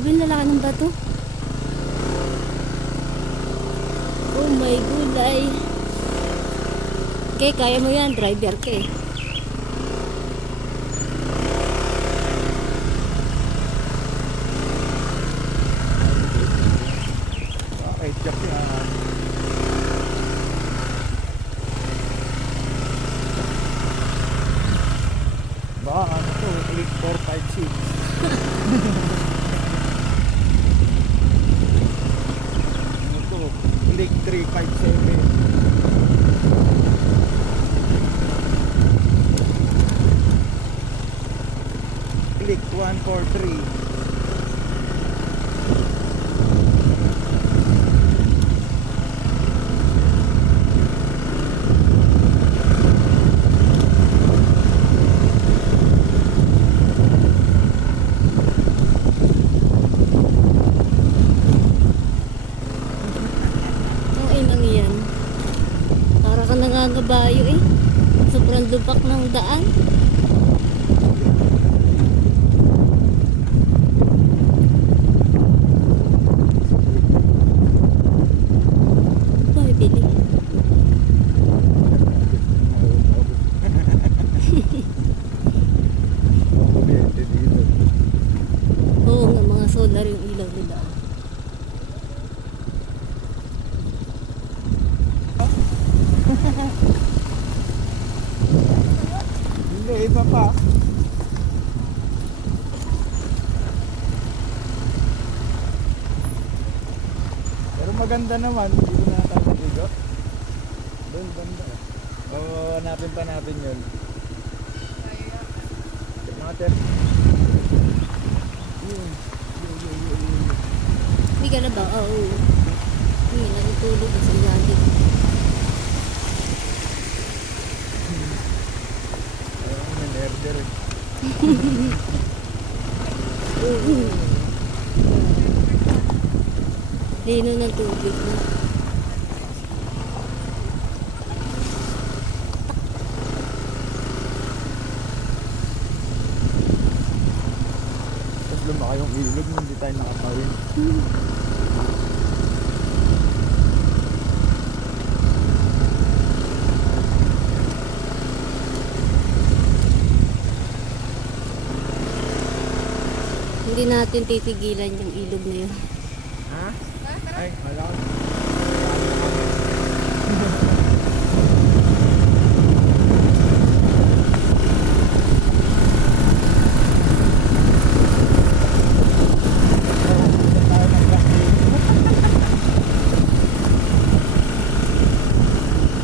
Grabe yung lalaki ng bato. Oh my gulay. Okay, kaya mo yan. Driver ka eh. Okay, check yan. Baka ano to, click 456. Ano to, click 357. Click 143. Nangangabayo eh. Sobrang lubak ng daan. Ay, bili. Oo nga, mga solar yung ilaw nila. Hindi, iba pa. Pero maganda naman, hindi ko na tayo nag-igo. Doon, banda. Hanapin pa natin yun. Mga Hindi ka na ba? Oo. Hindi, natutulog sa ilalim. Nerder eh. Lino ng tubig mo. Tapos lumaki yung ilog, hindi tayo nakatawin. Hindi natin titigilan yung ilog na yun. Ha? Ay, wala ko.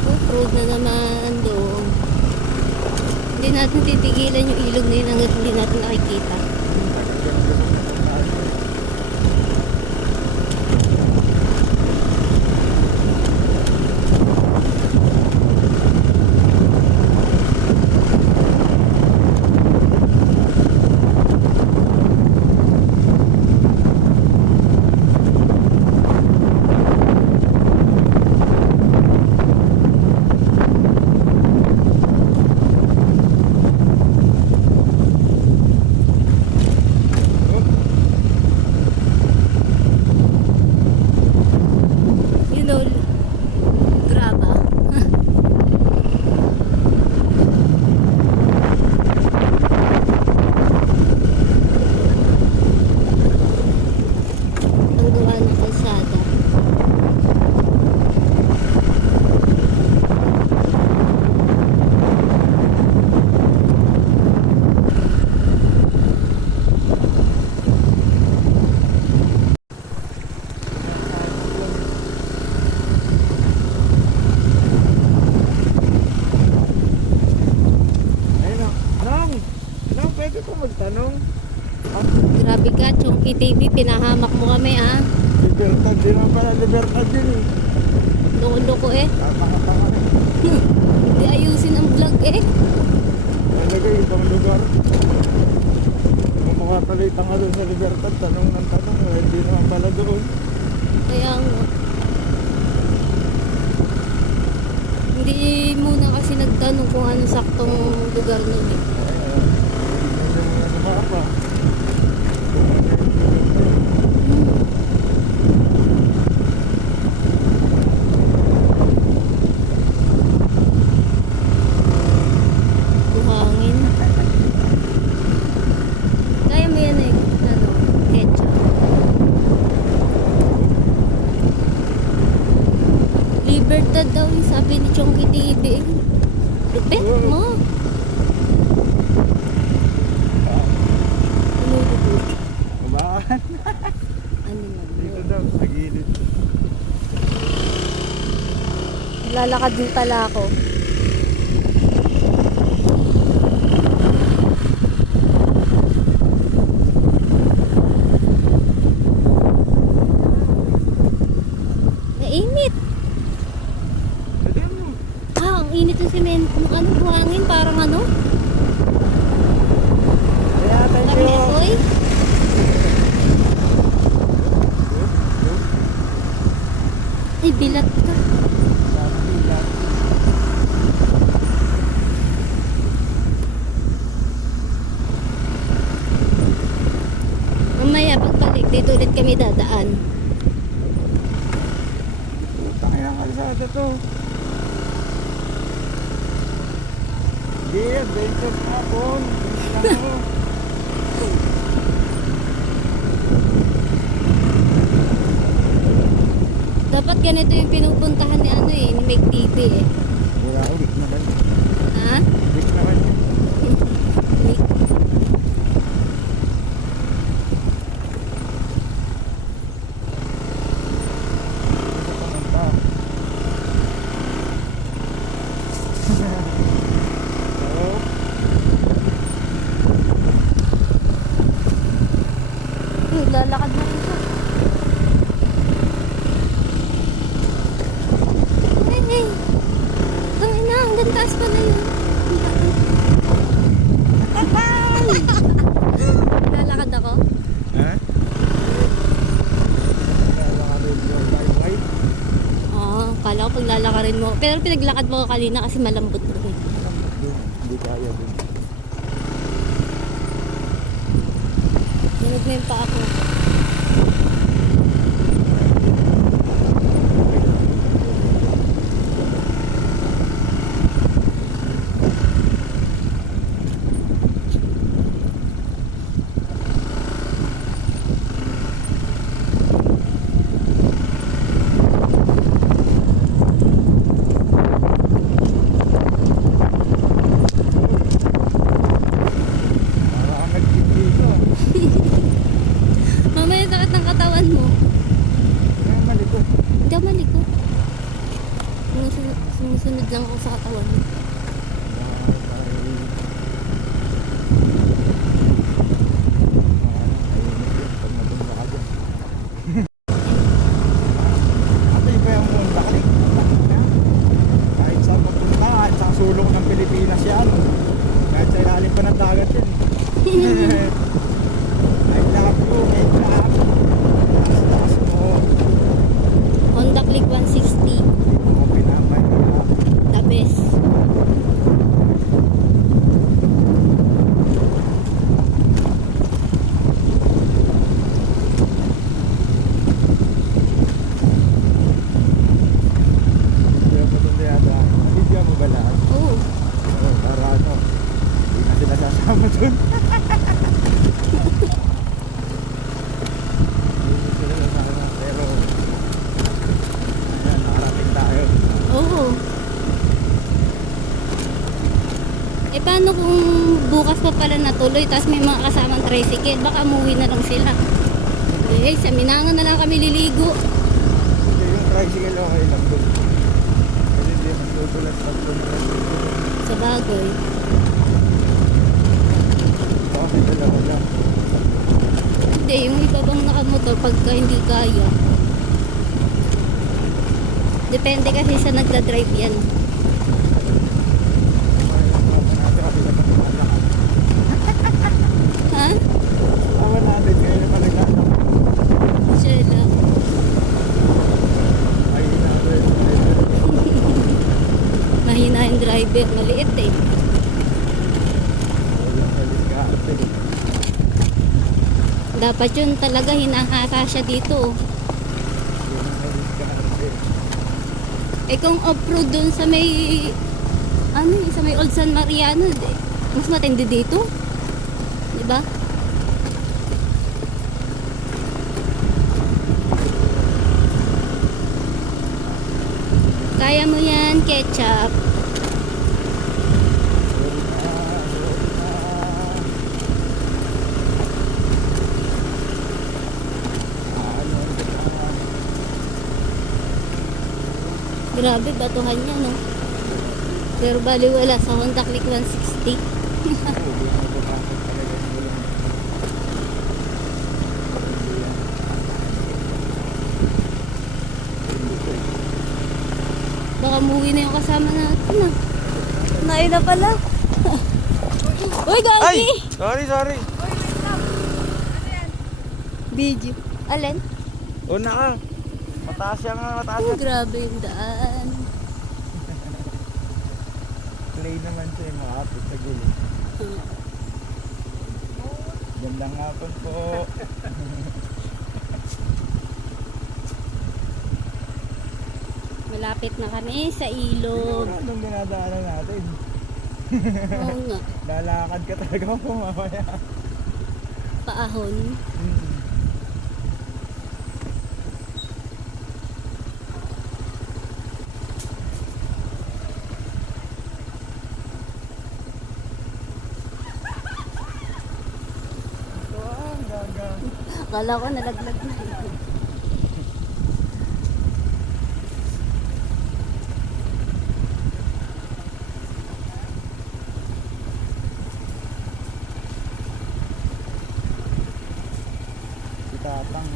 Off-road na naman doon. Hindi natin titigilan yung ilog na yun hanggang hindi natin nakikita. Graba. Ang gawa ng kalsada. Pwede ko magtanong. Grabe ka, Chonky TV, pinahamak mo kami ah. Libertad din naman pala, libertad din eh. Loko-loko eh. Tama-tama eh. Hindi ayusin ang vlog eh. Talaga ibang lugar. Kung makapalitan ka doon sa libertad, tanong ng tanong, hindi naman pala doon. Kaya nga. Hindi muna kasi nagtanong kung anong saktong lugar nun eh. Hindi naman ano pa. Sabi ni Chongki TV. Lupit mo. Lumulubog. Kumahan. Ano naman? Dito daw, sa gilid. Lalakad din pala ako. Mainit. Pwede mo. Ah, ang init ng semento. Ano, buhangin, parang ano? Kaya thank Parang you. itoy. Ay, bilat ka. Mamaya, pagbalik, dito ulit kami dadaan. Tangina ang kalsada to. Hindi, adventures na po. Dapat ganito yung pinupuntahan ni ano eh, ni Make TV eh. Wala, week naman. Ha? Week naman yun. Make. Lalakad na rin siya. Ay, ay. Tangina, hanggang taas pa na yun. Lalakad ako? Ha? Oo, kala ko pag lalakarin mo. Pero pinaglakad mo ko kanina kasi malambot mo. Hindi kaya dun. Hinog na yung paa ko. Para kang nag-gym dito. Mamaya sakit ng katawan mo. Kaya malikot. Hindi ako malikot. Sumusunod lang ako sa katawan mo. Ate, iba yung mundo. Kahit saan mapunta, kahit sa sulok ng Pilipinas yan. Kahit sa ilalim pa ng dagat yun. I love you, I love you. Taas mo. Honda Click 160. Hindi mo pinapahira. The best. Hindi mo matunda yata. Bibigyan mo ba lahat? Oo. Para ano, hindi na sila sasama dun. Hindi sila sasama, pero ayan, nakarating tayo. Oo. Eh paano kung bukas pa pala natuloy tapos may mga kasamang tricycle, baka umuwi na lang sila. Eh, sa Minangan na lang kami liligo. Hindi, yung tricycle okay lang dun. Kasi hindi mo tutulat pag tutulat. Sa bagay. Ito kasi dalawa lang. Hindi, yung iba bang nakamotor pagka hindi kaya. Depende kasi sa nagda-drive yan. Ha? Awan natin, ngayon na pala naglalak. Siya lang. Ay, natin. Mahina yung driver. Maliit eh. Walang kalikate. Dapat yun talaga hinahasa siya dito. Walang kalikate. Eh kung off-road dun sa may ano eh, sa may Old San Mariano, mas matindi dito. Di ba? Kaya mo yan, ketchup. Sorry na, sorry na. Ano, Grabe, batuhan niya, no? Pero bali wala sa Honda Click 160. Baka umuwi na yung kasama natin, ah. Nain na pala. Uy, Ay! gagi! Sorry. Video. Alin? Una ka. Mataas yan nga, mataas Oh, yan. grabe yung daan. Play naman siya, makapit sa gulo. Gandang hapon po. Malapit na kami sa ilog. Anong dinadaanan natin? Oo nga. Lalakad ka talaga po mamaya. Paahon. Ito ang gaga. Akala ko nalaglag na. Si Tatang,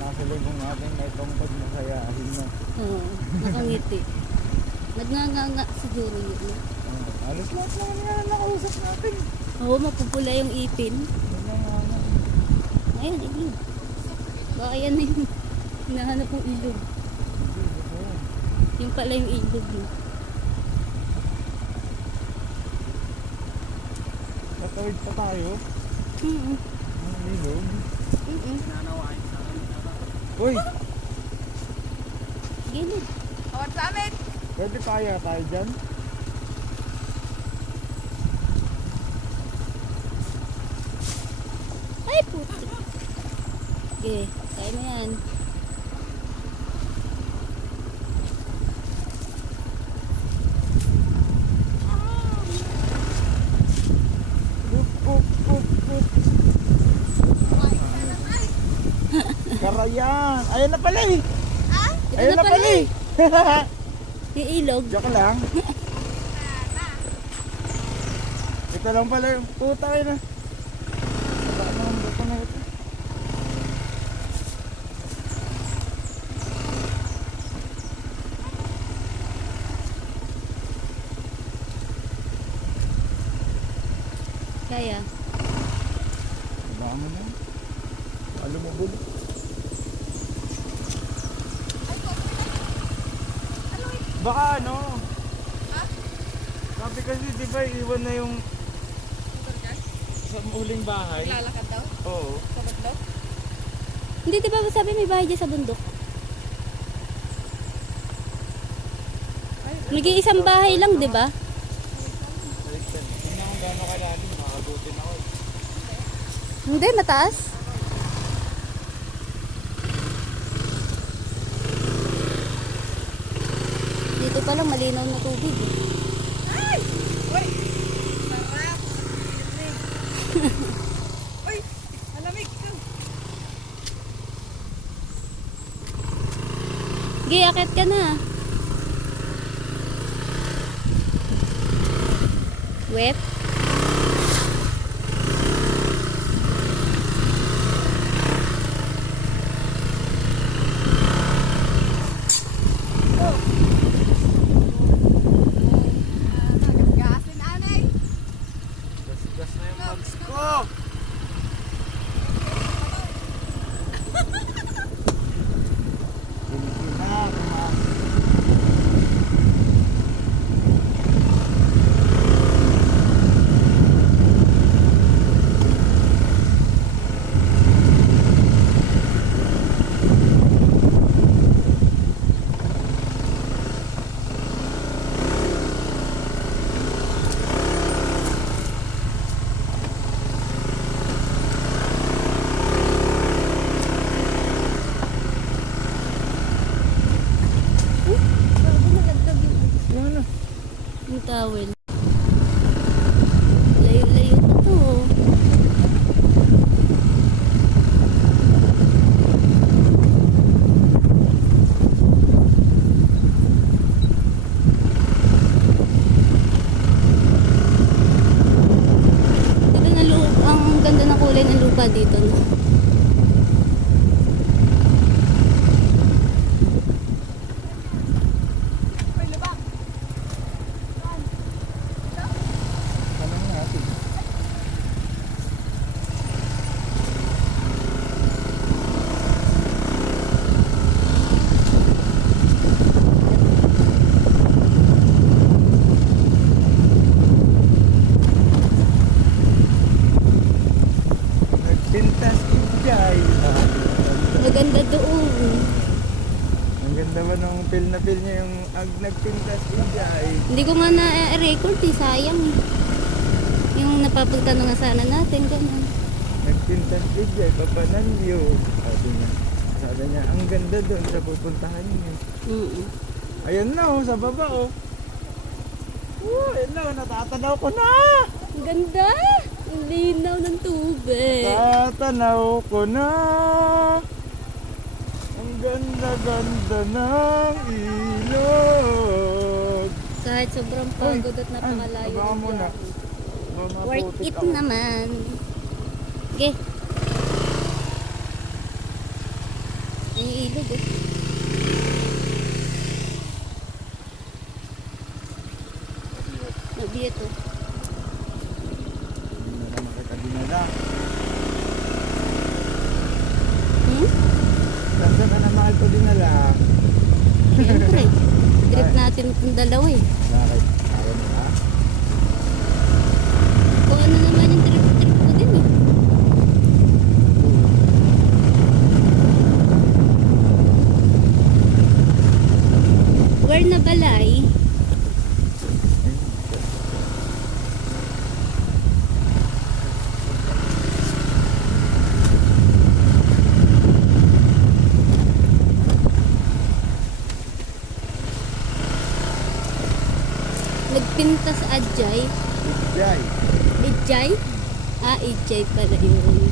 nasa libong natin, may tungkod masayahin mo. Oo, nakangiti. Nagnganga siguro yun. Alos lahat naman nga na nakausap natin. Oo, mapupula yung ipin. Nanganganga. Ayun, ilog. Baka yan na yung hinahanap kong ilog. Yung pala yung ilog yun. Tatawid pa tayo. Mm-mm. Ang ilog. Mm-mm. Uy! Gilid. Pwede kaya tayo dyan? Ay, puti. Okay, kaya mo yan. Put. Karayan! Ayun na pala eh! Ito Ayun na pala eh! Yung ilog. Joke lang. Ito lang pala yung puta kayo na. Baka naman buto na ito. Kaya. Baka mo na. Alam mo bulo. Baka ano? Sabi kasi di ba iwan na yung sa huling bahay? Lalakad daw? Oo. Sa bundok? Hindi, di ba sabi may bahay dyan sa bundok? Nag-iisang bahay lang, di ba? Hindi akong gano'ng kalalim. Makakagutin ako. Hindi, mataas. Dito pa lang malinaw na tubig. Eh. Ay! Uy! Sarap! Uy! Malamig! Sige, akit ka na. Wet. Gasin, anay! Gas na yung mags ko! baka dito na. Ay, labang. Tanong natin. Nagpintas Injay. Maganda doon. Ang ganda ba nung feel na feel niya yung nagpintas Injay. Hindi ko nga na-record eh, sayang. Yung napapunta na nga sana natin, ganun. Nagpintas Injay, papanan niyo. Sabi niya, ang ganda doon sa pupuntahan niyo. Mm. Ayun na oh, sa baba oh. Ayun na, natatanaw ko na! Ang ganda! Ang linaw ng tubig. Tatanaw ko na! Ang ganda-ganda ng ilog! Kahit sobrang pagod at napakalayo. Baka ng muna. biyahe. Baka Worth maputik it ako. naman. Okay. Ay, ilog oh. Nabiyet oh. Hindi na naman kita dinala. Hmm? Saan ka na mahal ko dinala? Siyempre. Trip natin itong dalawa eh. Bakit? Ayaw mo ha? Kung ano naman yung trip ko din eh. Where na balay? Nagpintas Ajay. Injay. Ijay? Ah, Ijay pala yun.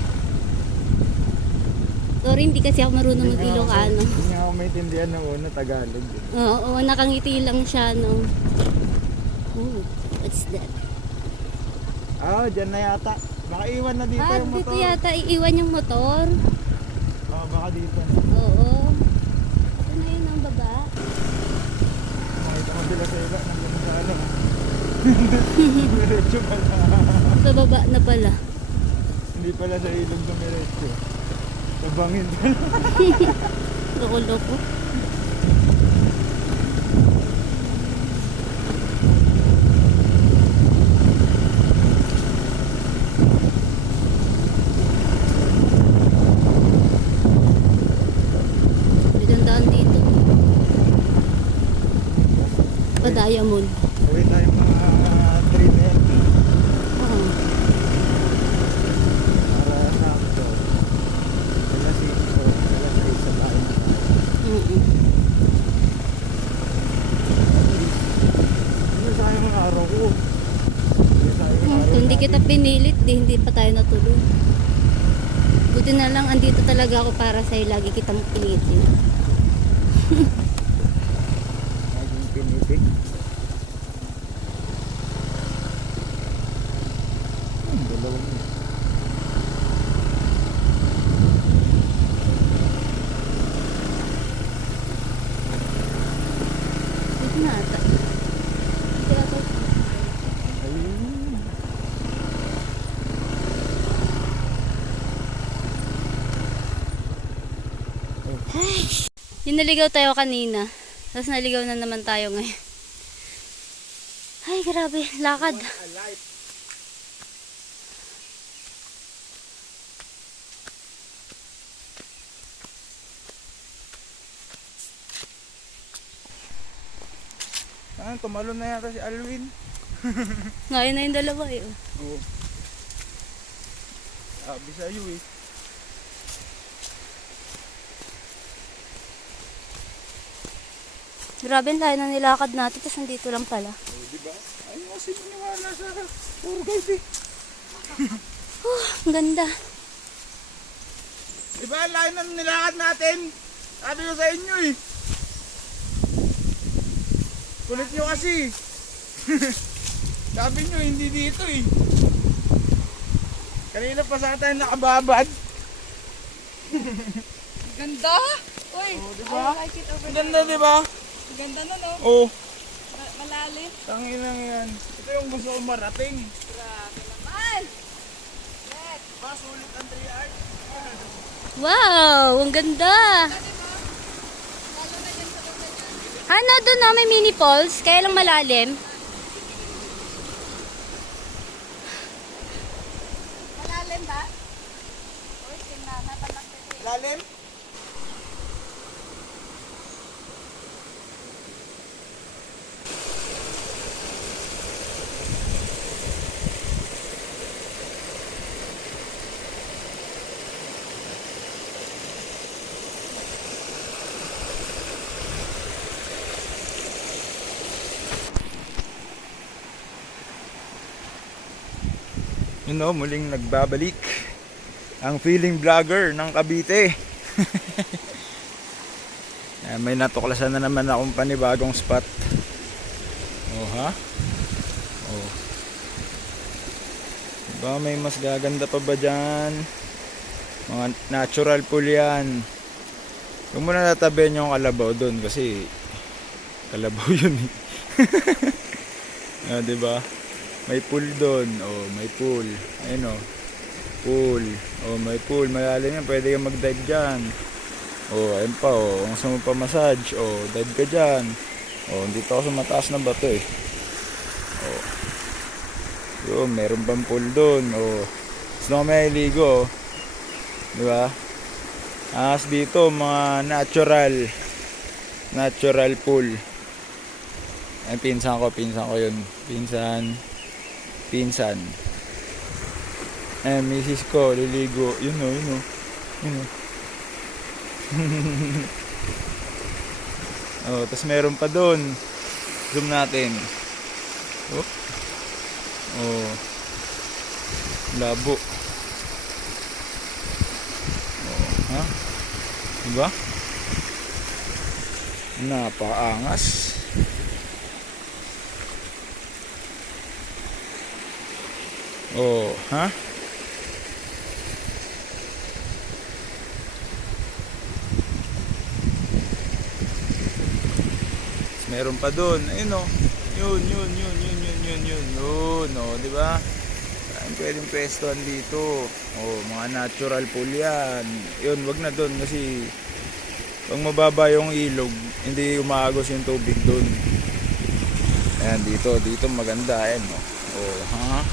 Sorry, hindi kasi ako marunong mag-Ilocano. Hindi nga ako maintindihan ng una Tagalog. Oo, nakangiti lang siya, no? Oh, what's that? Ah, dyan na yata. Baka iwan na dito Ah, yung dito motor. yata iiwan yung motor. Baka dito na. Oo. Ito na yun ang baba. Makita mo sila sa iba. Nandun sa ano. Diretso pala. Sa baba na pala. Hindi pala sa ilog dumiretso. Sa bangin. Loko-loko. May dandaan dito. Pa-diamond. Uwi tayong mga train na yan. Oo. Para sakto. Alas 5, alas 6 sa bahay na tayo. Mm-mm. Ano sayang ang araw ko? Hindi sayang ang araw Kung hindi kita natin. pinilit, hindi pa tayo natuloy. Buti na lang, andito talaga ako para sa'yo. Lagi kitang pilitin. Naging pinitik. Dalawang yun. Dito na ata. Dito ata. Ayun. Yung naligaw tayo kanina. Tapos naligaw na naman tayo ngayon. Ay, grabe. Lakad. Ah, tumalon na yata si Alwin. Ngayon na yung dalawa eh. Oo. Sabi sa'yo eh. Grabe, ang layo na nilakad natin. Tapos nandito lang pala. Oh, diba? Ayaw kasi maniwala sa tour guide eh. Ang ganda. Diba, ang layo na nilakad natin. Sabi ko sa inyo eh. Kulit nyo kasi. Sabi nyo, hindi dito eh. Kanina pa sa tayo nakababad. Ganda! Uy! Oh, diba? I like it over Ganda, di ba? there. Ganda na, no? Oh, Malalim. tanginang yan. Ito yung gusto kong marating. Grabe naman! Mas ulit ang 3 hours. Wow, ang ganda. Lalo na dyan sa banda dyan. Ano doon na may mini falls, kaya lang malalim. Malalim ba? Uy, tingnan. Napalaki ko eh. Lalim? Muling nagbabalik ang feeling vlogger ng Cavite. May natuklasan na naman akong panibagong spot. Oh ha? Oh. Diba may mas gaganda pa ba dyan? Mga natural pool yan. Huwag mo na natabihan yung kalabaw doon kasi kalabaw yun eh. Diba? May pool doon. Oh, may pool. Ayun oh. Pool. Oh, may pool. Malalim yan. Pwede kang mag-dive dyan. Oh, ayun pa oh. Kung gusto mo pa massage, oh, dive ka dyan. Oh, dito ako sa mataas na bato eh. Oh. Yun, meron pang pool doon. Oh. Gusto mo may ligo. Oh. Diba? As dito, mga natural pool. Ay, pinsan ko yun. Pinsan. Eh, misis ko, liligo. Yun o. Oh, tas meron pa doon. Zoom natin. Oh. Oh. Labo. Oh, ha? Diba? Napakaangas. Oh, ha? Meron pa doon. Ayun oh. Yun. Yun, oh, di ba? Saan pwedeng pwestuhan dito? Oh, mga natural pool yan. Yun, wag na doon kasi pag mababa yung ilog, hindi umaagos yung tubig doon. Ayan, dito maganda. Ayan, oh. Oh, ha?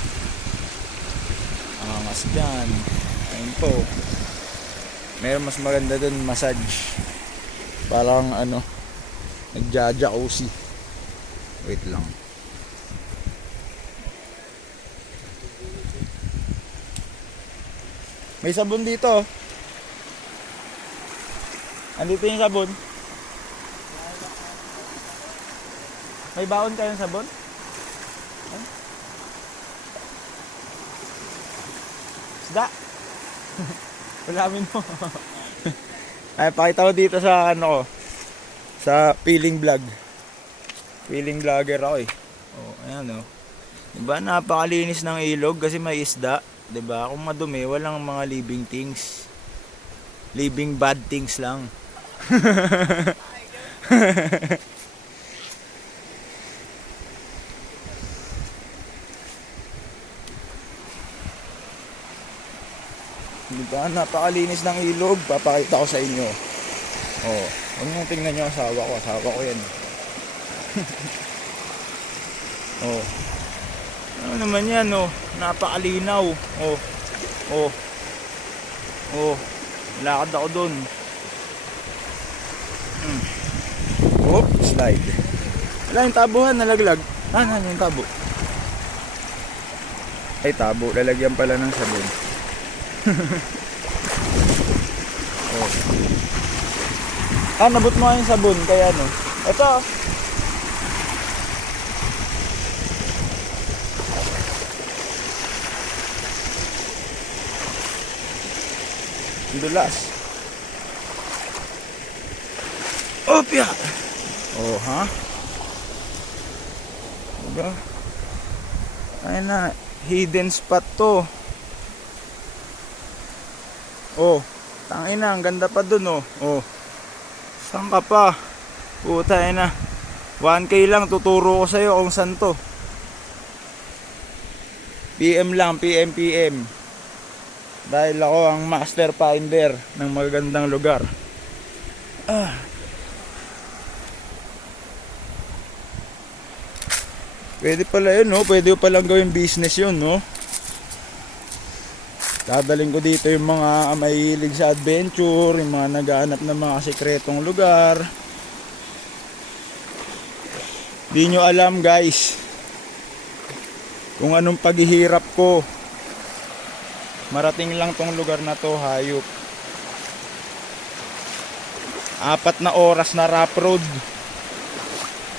Angas dyan. Ayun po. Meron mas maganda dun, massage. Parang ano, nagja-jacuzzi. Wait lang. May sabon dito. Andito yung sabon. May baon kayong sabon? Isda. Ulamin mo. Ay, pakita ko dito sa ano ko. Sa feeling vlog. Feeling vlogger ako eh. Oh, ayan oh. Diba napakalinis ng ilog kasi may isda. Diba? Kung madumi, walang mga living things. Living bad things lang. Diba? Napakalinis ng ilog. Papakita ko sa inyo. Oh, huwag nyo tingnan nyo asawa ko. Asawa ko yan. Oh. Ano naman yan, oh. Napakalinaw. Oh. Oh. Oh. Lakad ako dun. Oh, slide. Wala yung tabuhan, nalaglag. Ano yung tabo? Ay, tabo. Lalagyan pala ng sabon. Oh. Ah, nabot mo yung sabon. Kaya ano. Ito. Dulas. Opya. Oh, ha? Diba? Ayun na. Hidden spot to. Oh, tangina, ang ganda pa dun oh. Oh. Saan ka pa? Puta na. 1K lang, tuturo ko sa'yo kung saan to. PM lang, PM. Dahil ako ang master finder ng magagandang lugar. Pwede pala yun, no? Pwede palang gawing business yun, no? Dadaling ko dito yung mga mahilig sa adventure, yung mga naghahanap ng mga sekretong lugar. Di nyo alam, guys, kung anong paghihirap ko. Marating lang tong lugar na to, hayop. 4 na oras na rough road.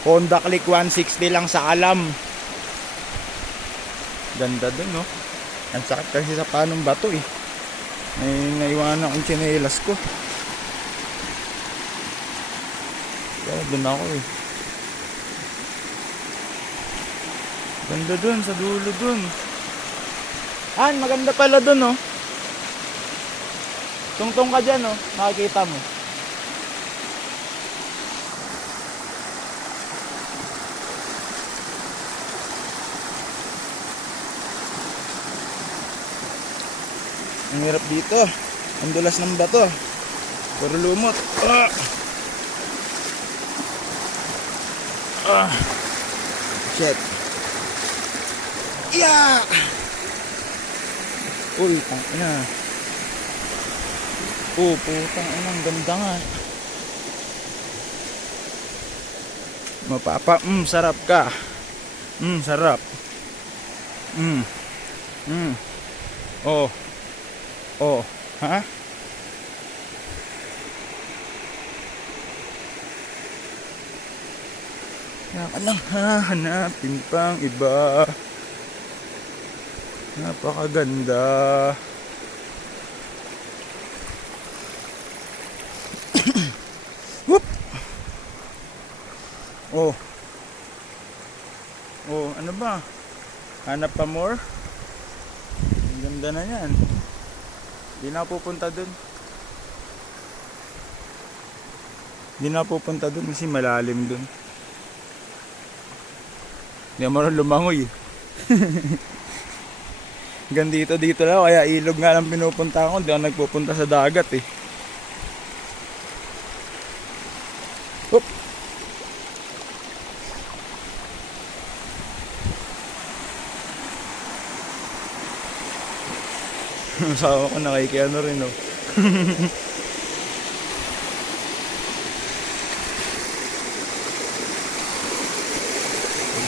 Honda Click 160 lang sa Alam. Ganda dun, no? Ang sakit kasi sa panong bato eh. May naiwanan akong tsinelas ko. Kaya dun ako eh. Ganda dun, sa dulo dun. Maganda pala dun, oh. Tungtong ka dyan, oh. Makikita mo. Ang hirap dito. Ang dulas ng bato. Puro lumot. Shit. Yeah! Uy, tangina. Oh, putang ina, ang ganda nga. Sarap ka. Sarap. Oh, ha? Kaya ka lang hahanapin pang iba. Napakaganda. Whoop! Oh. Oh, ano ba? Hanap pa more? Ang ganda na yan. Di na pupunta dun. Kasi malalim dun. Hindi ako marunong lumangoy. Hanggang dito lang. Kaya ilog nga lang pinupunta ako. Hindi ako nagpupunta sa dagat eh. Oop. Sawa ko nakikiano rin oh.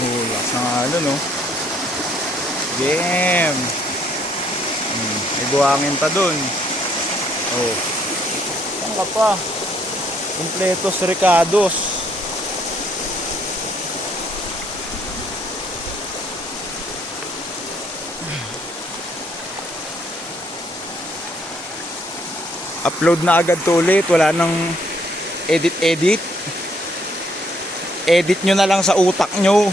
Lakas ng ano no. Game. May buhangin pa dun. Oh. Saan ka pa? Kompletos Ricados. Upload na agad to ulit. Wala nang edit. Edit nyo na lang sa utak nyo.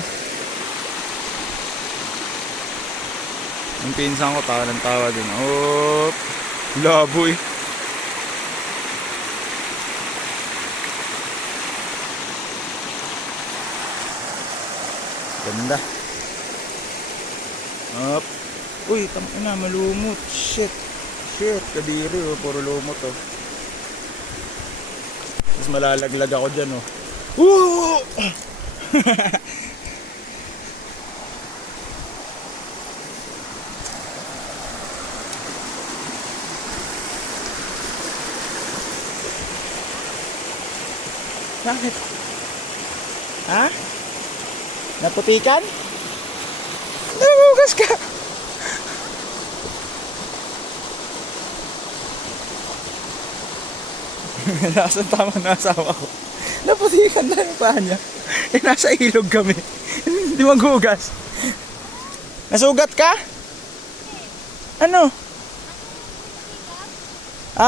Yung pinsan ko tawa ng tawa din. Oh, labo eh. Ganda. Up. Uy, tama na, malumot. Shit, kadiri oh, puro lumot oh. Tapos malalaglag ako dyan oh. Woo! Bakit? Ha? Naputikan? Nabugas ka! Nasaan tama na asawa ko? Naputikan na yung paa niya. Nasa ilog kami. Hindi maghugas. Nasugat ka? Ano?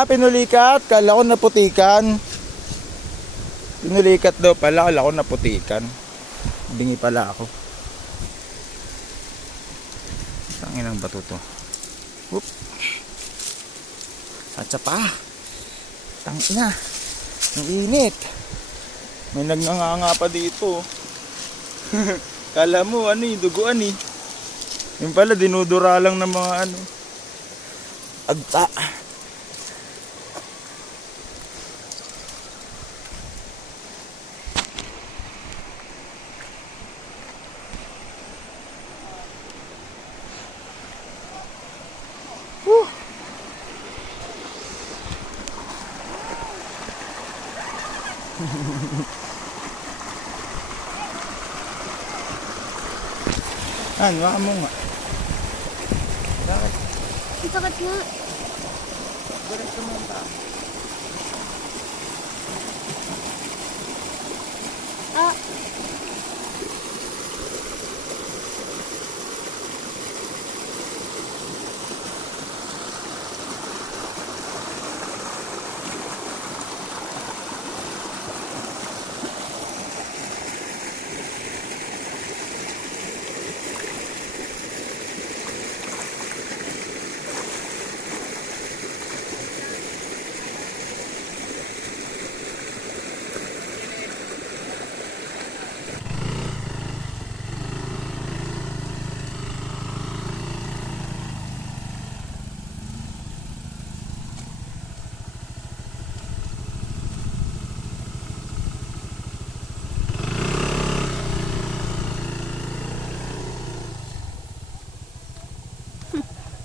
Pinulikat. Kala ko naputikan. Pinulikat daw pala. Kala ko naputikan. Bingi pala ako. Tangin ang bato to. Whoop. At sa pa. Tangina. Ang init. May nagnganga pa dito. Kala mo ano eh, duguan eh. Yung pala dinudura lang ng mga ano. Agta. Whew. Waka mo nga. Bakit? Ang sakit nga. Diretso mo ang tao. Ah,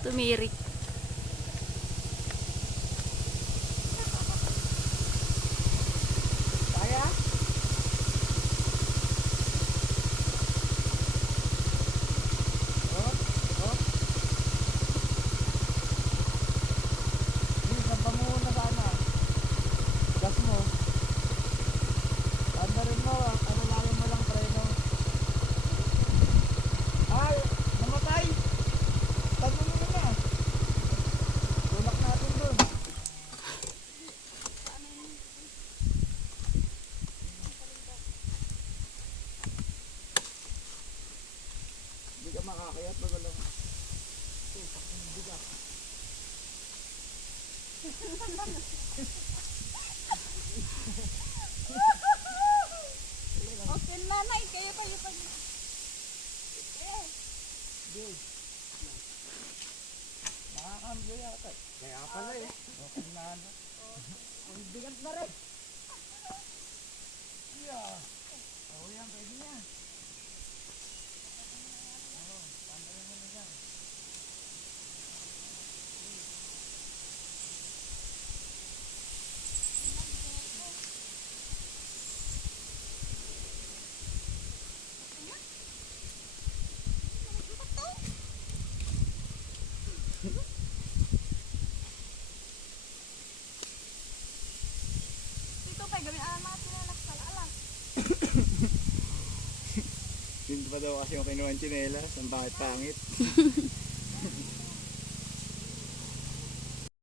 tumirik. Makakayat ba lang? Okay, nanay, kayo pag... Nakakambyo yata. Kaya pala eh. Okay na ano. Ang bigat na rin. Yeah. Oo yan, pwede na. Ito pa, gawin amat na nakasalalang. Hindi pa daw kasi yung kinuha ang tsinelas. Ang bakit pangit.